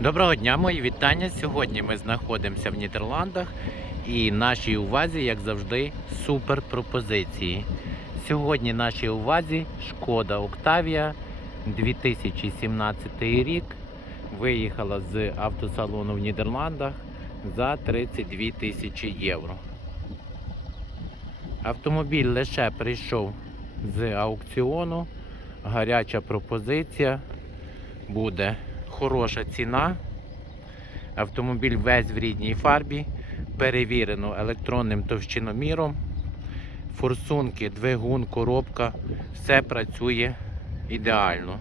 Доброго дня, мої вітання. Сьогодні ми знаходимося в Нідерландах і нашій увазі, як завжди, супер пропозиції. Сьогодні нашій увазі шкода Октавія 2017 рік. Виїхала з автосалону в Нідерландах за 32 тисячі євро. Автомобіль лише прийшов з аукціону. Гаряча пропозиція буде хороша ціна. Автомобіль весь в рідній фарбі, перевірено електронним товщиноміром. Форсунки, двигун, коробка, все працює ідеально.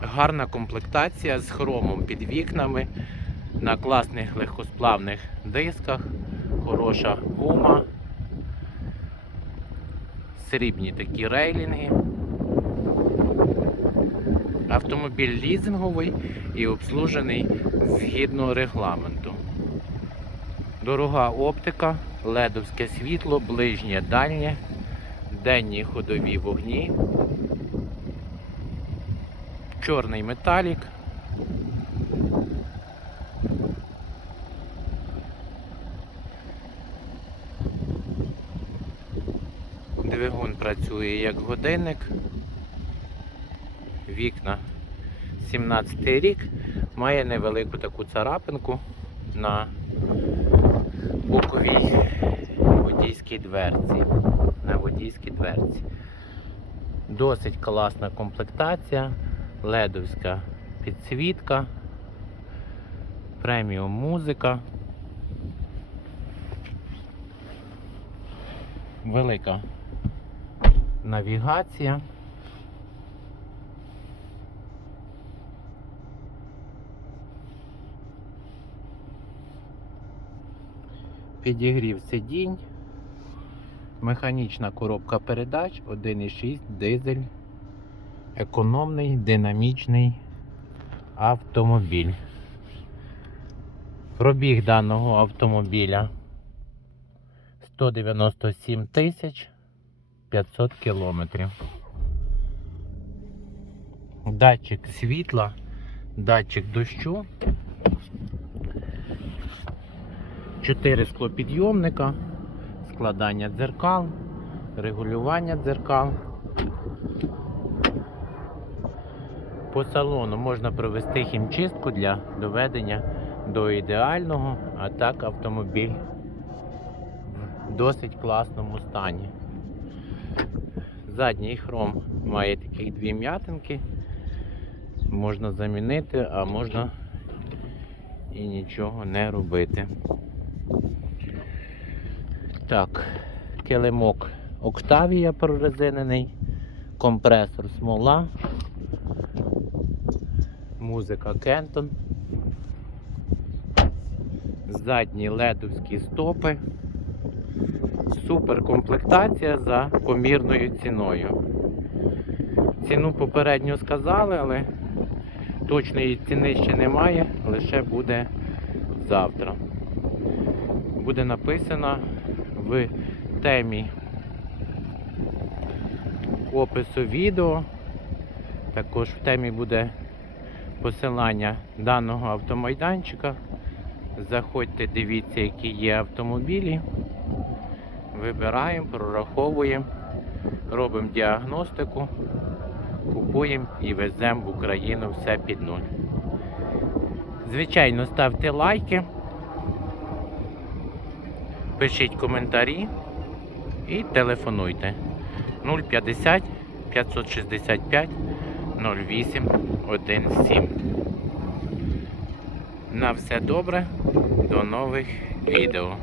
Гарна комплектація з хромом під вікнами, на класних легкосплавних дисках, хороша гума, срібні такі рейлінги. Автомобіль лізинговий і обслужений згідно регламенту. Дорога оптика, ледовське світло, ближнє дальнє, денні ходові вогні, чорний металік. Двигун працює як годинник вікна 17 рік, має невелику таку царапинку на боковій водійській дверці. На водійській дверці. Досить класна комплектація, ледовська підсвітка, преміум музика. Велика навігація. Підігрів сидінь, механічна коробка передач, 1,6 дизель, економний, динамічний автомобіль. Пробіг даного автомобіля 197 тисяч 500 кілометрів. Датчик світла, датчик дощу. 4 склопідйомника, складання дзеркал, регулювання дзеркал. По салону можна провести хімчистку для доведення до ідеального, а так автомобіль в досить класному стані. Задній хром має таких дві м'ятинки. Можна замінити, а можна і нічого не робити. Так, килимок Октавія прорезинений, компресор смола, музика Кентон, задні ледовські стопи, супер комплектація за помірною ціною. Ціну попередньо сказали, але точної ціни ще немає, лише буде завтра. Буде написано в темі опису відео. Також в темі буде посилання даного автомайданчика. Заходьте, дивіться, які є автомобілі. Вибираємо, прораховуємо, робимо діагностику, купуємо і веземо в Україну все під нуль. Звичайно, ставте лайки. Пишіть коментарі і телефонуйте 050 565 08 17. На все добре, до нових відео.